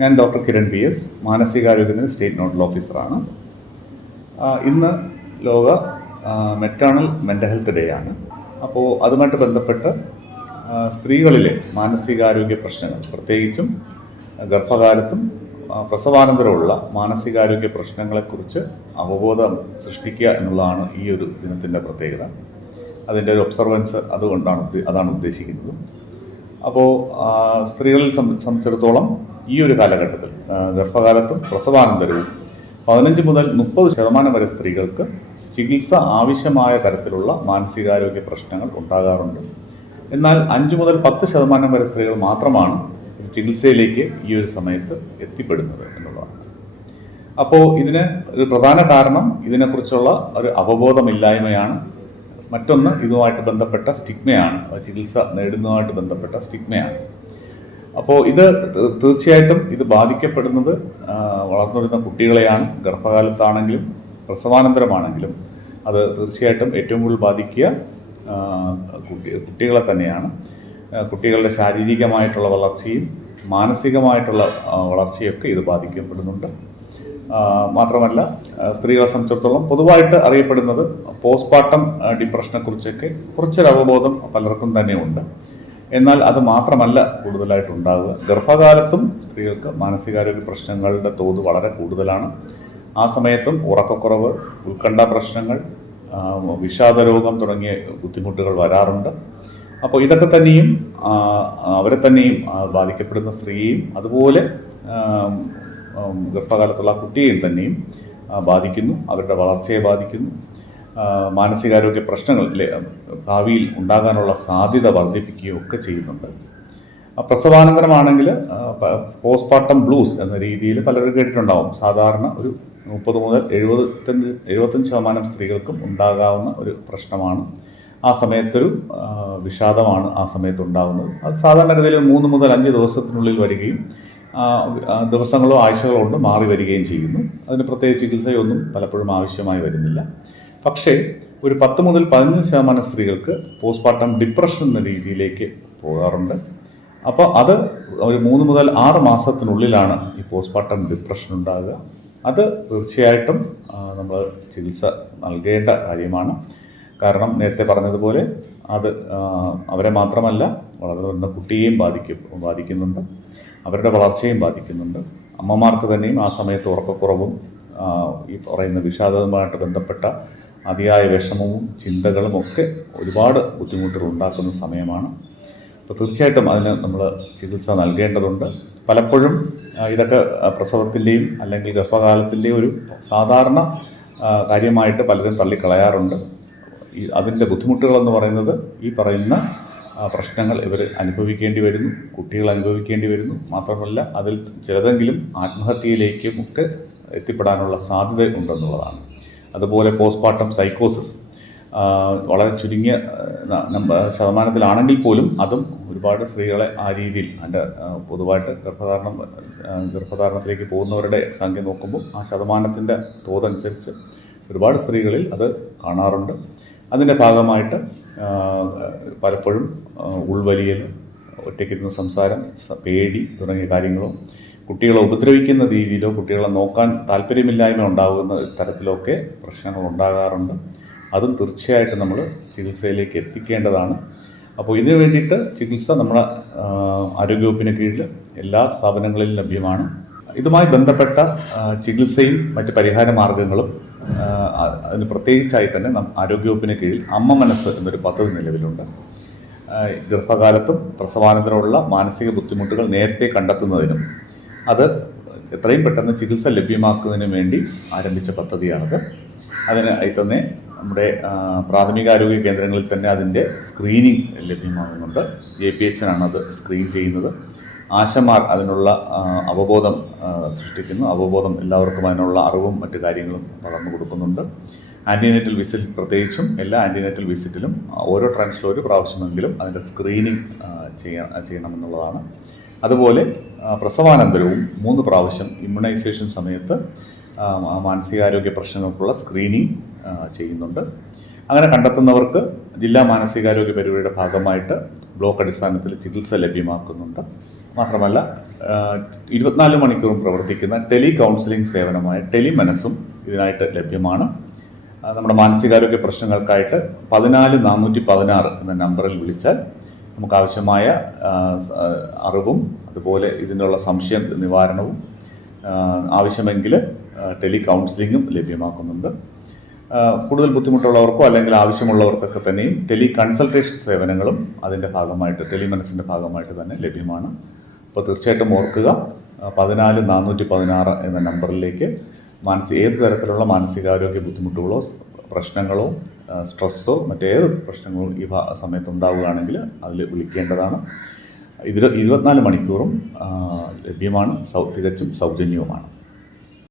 ഞാൻ doctor Kiran P S, മാനസികാരോഗ്യത്തിന് state nodal ഓഫീസറാണ്. ഇന്ന് ലോക മെറ്റേണൽ മെൻ്റൽ ഹെൽത്ത് ഡേ ആണ്. അപ്പോൾ അതുമായിട്ട് ബന്ധപ്പെട്ട് സ്ത്രീകളിലെ മാനസികാരോഗ്യ പ്രശ്നങ്ങൾ, പ്രത്യേകിച്ചും ഗർഭകാലത്തും പ്രസവാനന്തരമുള്ള മാനസികാരോഗ്യ പ്രശ്നങ്ങളെക്കുറിച്ച് അവബോധം സൃഷ്ടിക്കുക എന്നുള്ളതാണ് ഈ ഒരു ദിനത്തിൻ്റെ പ്രത്യേകത. അതിൻ്റെ ഒരു ഒബ്സർവൻസ് അതാണ് ഉദ്ദേശിക്കുന്നത്. അപ്പോൾ സ്ത്രീകളിൽ സംബന്ധിച്ചിടത്തോളം ഈ ഒരു കാലഘട്ടത്തിൽ ഗർഭകാലത്തും പ്രസവാനന്തരവും 15 മുതൽ 30% വരെ സ്ത്രീകൾക്ക് ചികിത്സ ആവശ്യമായ തരത്തിലുള്ള മാനസികാരോഗ്യ പ്രശ്നങ്ങൾ ഉണ്ടാകാറുണ്ട്. എന്നാൽ 5 മുതൽ 10% വരെ സ്ത്രീകൾ മാത്രമാണ് ചികിത്സയിലേക്ക് ഈ ഒരു സമയത്ത് എത്തിപ്പെടുന്നത് എന്നുള്ളതാണ്. അപ്പോൾ ഇതിന് ഒരു പ്രധാന കാരണം ഇതിനെക്കുറിച്ചുള്ള ഒരു അവബോധമില്ലായ്മയാണ്. മറ്റൊന്ന് ഇതുമായിട്ട് ബന്ധപ്പെട്ട സ്റ്റിഗ്മയാണ്, ചികിത്സ നേടുന്നതുമായിട്ട് ബന്ധപ്പെട്ട സ്റ്റിഗ്മയാണ്. അപ്പോൾ ഇത് തീർച്ചയായിട്ടും ഇത് ബാധിക്കപ്പെടുന്നത് വളർന്നു വരുന്ന കുട്ടികളെയാണ്. ഗർഭകാലത്താണെങ്കിലും പ്രസവാനന്തരമാണെങ്കിലും അത് തീർച്ചയായിട്ടും ഏറ്റവും കൂടുതൽ ബാധിക്കുക കുട്ടികളെ തന്നെയാണ്. കുട്ടികളുടെ ശാരീരികമായിട്ടുള്ള വളർച്ചയും മാനസികമായിട്ടുള്ള വളർച്ചയൊക്കെ ഇത് ബാധിക്കപ്പെടുന്നുണ്ട്. മാത്രമല്ല സ്ത്രീകളെ സംബന്ധിച്ചിടത്തോളം പൊതുവായിട്ട് അറിയപ്പെടുന്നത് പോസ്റ്റ്പാർട്ടം ഡിപ്രഷനെ കുറിച്ചൊക്കെ കുറച്ചൊരു അവബോധം പലർക്കും തന്നെ ഉണ്ട്. എന്നാൽ അത് മാത്രമല്ല കൂടുതലായിട്ടുണ്ടാവുക. ഗർഭകാലത്തും സ്ത്രീകൾക്ക് മാനസികാരോഗ്യ പ്രശ്നങ്ങളുടെ തോത് വളരെ കൂടുതലാണ്. ആ സമയത്തും ഉറക്കക്കുറവ്, ഉത്കണ്ഠ പ്രശ്നങ്ങൾ, വിഷാദരോഗം തുടങ്ങിയ ബുദ്ധിമുട്ടുകൾ വരാറുണ്ട്. അപ്പോൾ ഇതൊക്കെ തന്നെയും അവരെ തന്നെയും ബാധിക്കപ്പെടുന്ന സ്ത്രീയെയും അതുപോലെ ഗർഭകാലത്തുള്ള കുട്ടിയെയും തന്നെയും ബാധിക്കുന്നു, അവരുടെ വളർച്ചയെ ബാധിക്കുന്നു. മാനസികാരോഗ്യ പ്രശ്നങ്ങൾ ഭാവിയിൽ ഉണ്ടാകാനുള്ള സാധ്യത വർദ്ധിപ്പിക്കുകയൊക്കെ ചെയ്യുന്നുണ്ട്. പ്രസവാനന്തരമാണെങ്കിൽ പോസ്റ്റ്പാർട്ടം ബ്ലൂസ് എന്ന രീതിയിൽ പലരും കേട്ടിട്ടുണ്ടാവും. സാധാരണ ഒരു 30 മുതൽ 75% സ്ത്രീകൾക്കും ഉണ്ടാകാവുന്ന ഒരു പ്രശ്നമാണ്. ആ സമയത്തൊരു വിഷാദമാണ് ആ സമയത്ത് ഉണ്ടാകുന്നത്. അത് സാധാരണഗതിയിൽ 3 മുതൽ 5 ദിവസത്തിനുള്ളിൽ വരികയും ദിവസങ്ങളോ ആഴ്ചകളോ കൊണ്ട് മാറി വരികയും ചെയ്യുന്നു. അതിന് പ്രത്യേക ചികിത്സയൊന്നും പലപ്പോഴും ആവശ്യമായി വരുന്നില്ല. പക്ഷേ ഒരു 10 മുതൽ 15% സ്ത്രീകൾക്ക് പോസ്റ്റ്പാർട്ടം ഡിപ്രഷൻ എന്ന രീതിയിലേക്ക് പോകാറുണ്ട്. അപ്പോൾ അത് ഒരു 3 മുതൽ 6 മാസത്തിനുള്ളിലാണ് ഈ പോസ്റ്റ്പാർട്ടം ഡിപ്രഷൻ ഉണ്ടാകുക. അത് തീർച്ചയായിട്ടും നമ്മൾ ചികിത്സ നൽകേണ്ട കാര്യമാണ്. കാരണം നേരത്തെ പറഞ്ഞതുപോലെ അത് അവരെ മാത്രമല്ല വളർന്നു വരുന്ന കുട്ടിയെയും ബാധിക്കുന്നുണ്ട്, അവരുടെ വളർച്ചയും ബാധിക്കുന്നുണ്ട്. അമ്മമാർക്ക് തന്നെയും ആ സമയത്ത് ഉറക്കക്കുറവും ഈ പറയുന്ന വിഷാദവുമായിട്ട് ബന്ധപ്പെട്ട അതിയായ വിഷമവും ചിന്തകളും ഒക്കെ ഒരുപാട് ബുദ്ധിമുട്ടുകൾ ഉണ്ടാക്കുന്ന സമയമാണ്. അപ്പോൾ തീർച്ചയായിട്ടും അതിന് നമ്മൾ ചികിത്സ നൽകേണ്ടതുണ്ട്. പലപ്പോഴും ഇതൊക്കെ പ്രസവത്തിൻ്റെയും അല്ലെങ്കിൽ ഗർഭകാലത്തിൻ്റെയും ഒരു സാധാരണ കാര്യമായിട്ട് പലരും തള്ളിക്കളയാറുണ്ട്. അതിൻ്റെ ബുദ്ധിമുട്ടുകളെന്ന് പറയുന്നത് ഈ പറയുന്ന പ്രശ്നങ്ങൾ ഇവർ അനുഭവിക്കേണ്ടി വരുന്നു, കുട്ടികൾ അനുഭവിക്കേണ്ടി വരുന്നു. മാത്രമല്ല അതിൽ ചിലതെങ്കിലും ആത്മഹത്യയിലേക്കും ഒക്കെ എത്തിപ്പെടാനുള്ള സാധ്യത ഉണ്ടെന്നുള്ളതാണ്. അതുപോലെ പോസ്റ്റ്പാർട്ടം സൈക്കോസിസ് വളരെ ചുരുങ്ങിയ ശതമാനത്തിലാണെങ്കിൽ പോലും അതും ഒരുപാട് സ്ത്രീകളെ ആ രീതിയിൽ അതിൻ്റെ പൊതുവായിട്ട് ഗർഭധാരണത്തിലേക്ക് പോകുന്നവരുടെ സംഖ്യ നോക്കുമ്പോൾ ആ ശതമാനത്തിൻ്റെ തോതനുസരിച്ച് ഒരുപാട് സ്ത്രീകളിൽ അത് കാണാറുണ്ട്. അതിൻ്റെ ഭാഗമായിട്ട് പലപ്പോഴും ഉൾവലിയൽ, ഒറ്റയ്ക്കിരുന്ന സംസാരം, പേടി തുടങ്ങിയ കാര്യങ്ങളും കുട്ടികളെ ഉപദ്രവിക്കുന്ന രീതിയിലോ കുട്ടികളെ നോക്കാൻ താല്പര്യമില്ലായ്മ ഉണ്ടാകുന്ന തരത്തിലൊക്കെ പ്രശ്നങ്ങൾ ഉണ്ടാകാറുണ്ട്. അതും തീർച്ചയായിട്ടും നമ്മൾ ചികിത്സയിലേക്ക് എത്തിക്കേണ്ടതാണ്. അപ്പോൾ ഇതിനു വേണ്ടിയിട്ട് ചികിത്സ നമ്മുടെ ആരോഗ്യവകുപ്പിന് കീഴിൽ എല്ലാ സ്ഥാപനങ്ങളിലും ലഭ്യമാണ്. ഇതുമായി ബന്ധപ്പെട്ട ചികിത്സയും മറ്റ് പരിഹാര മാർഗങ്ങളും അതിന് പ്രത്യേകിച്ചായി തന്നെ ആരോഗ്യവകുപ്പിന് കീഴിൽ അമ്മ മനസ്സ് എന്നൊരു പദ്ധതി നിലവിലുണ്ട്. ഗർഭകാലത്തും പ്രസവാനന്തരമുള്ള മാനസിക ബുദ്ധിമുട്ടുകൾ നേരത്തെ കണ്ടെത്തുന്നതിനും അത് എത്രയും പെട്ടെന്ന് ചികിത്സ ലഭ്യമാക്കുന്നതിനും വേണ്ടി ആരംഭിച്ച പദ്ധതിയാണത്. അതിനായി തന്നെ നമ്മുടെ പ്രാഥമികാരോഗ്യ കേന്ദ്രങ്ങളിൽ തന്നെ അതിൻ്റെ സ്ക്രീനിങ് ലഭ്യമാകുന്നുണ്ട്. JPH അത് സ്ക്രീൻ ചെയ്യുന്നത്. ആശമാർ അതിനുള്ള അവബോധം സൃഷ്ടിക്കുന്നു. അവബോധം എല്ലാവർക്കും അതിനുള്ള അറിവും മറ്റു കാര്യങ്ങളും പകർന്നു കൊടുക്കുന്നുണ്ട്. ആൻറ്റിനേറ്റൽ വിസിറ്റ് പ്രത്യേകിച്ചും എല്ലാ ആൻറ്റിനേറ്റൽ വിസിറ്റിലും ഓരോ ട്രാൻസിലും ഒരു പ്രാവശ്യമെങ്കിലും അതിൻ്റെ സ്ക്രീനിങ് ചെയ്യണമെന്നുള്ളതാണ്. അതുപോലെ പ്രസവാനന്തരവും 3 പ്രാവശ്യം ഇമ്മ്യൂണൈസേഷൻ സമയത്ത് മാനസികാരോഗ്യ പ്രശ്നങ്ങൾക്കുള്ള സ്ക്രീനിങ് ചെയ്യുന്നുണ്ട്. അങ്ങനെ കണ്ടെത്തുന്നവർക്ക് ജില്ലാ മാനസികാരോഗ്യ പരിപാടിയുടെ ഭാഗമായിട്ട് ബ്ലോക്ക് അടിസ്ഥാനത്തിൽ ചികിത്സ ലഭ്യമാക്കുന്നുണ്ട്. മാത്രമല്ല 24 മണിക്കൂറും പ്രവർത്തിക്കുന്ന ടെലി കൗൺസിലിംഗ് സേവനമായ ടെലിമനസ്സും ഇതിനായിട്ട് ലഭ്യമാണ്. നമ്മുടെ മാനസികാരോഗ്യ പ്രശ്നങ്ങൾക്കായിട്ട് 14416 എന്ന നമ്പറിൽ വിളിച്ചാൽ നമുക്ക് ആവശ്യമായ അറിവും അതുപോലെ ഇതിനുള്ള സംശയ നിവാരണവും ആവശ്യമെങ്കിൽ ടെലി കൗൺസിലിങ്ങും ലഭ്യമാക്കുന്നുണ്ട്. കൂടുതൽ ബുദ്ധിമുട്ടുള്ളവർക്കോ അല്ലെങ്കിൽ ആവശ്യമുള്ളവർക്കൊക്കെ തന്നെയും ടെലി കൺസൾട്ടേഷൻ സേവനങ്ങളും അതിൻ്റെ ഭാഗമായിട്ട് ടെലിമനസ്സിൻ്റെ ഭാഗമായിട്ട് തന്നെ ലഭ്യമാണ്. അപ്പോൾ തീർച്ചയായിട്ടും ഓർക്കുക, 14416 എന്ന നമ്പറിലേക്ക് ഏത് തരത്തിലുള്ള മാനസികാരോഗ്യ ബുദ്ധിമുട്ടുകളോ പ്രശ്നങ്ങളോ സ്ട്രെസ്സോ മറ്റേത് പ്രശ്നങ്ങളും ഈ സമയത്ത് ഉണ്ടാവുകയാണെങ്കിൽ അതിൽ വിളിക്കേണ്ടതാണ്. ഇതിൽ 24 മണിക്കൂറും ലഭ്യമാണ്, തികച്ചും സൗജന്യവുമാണ്.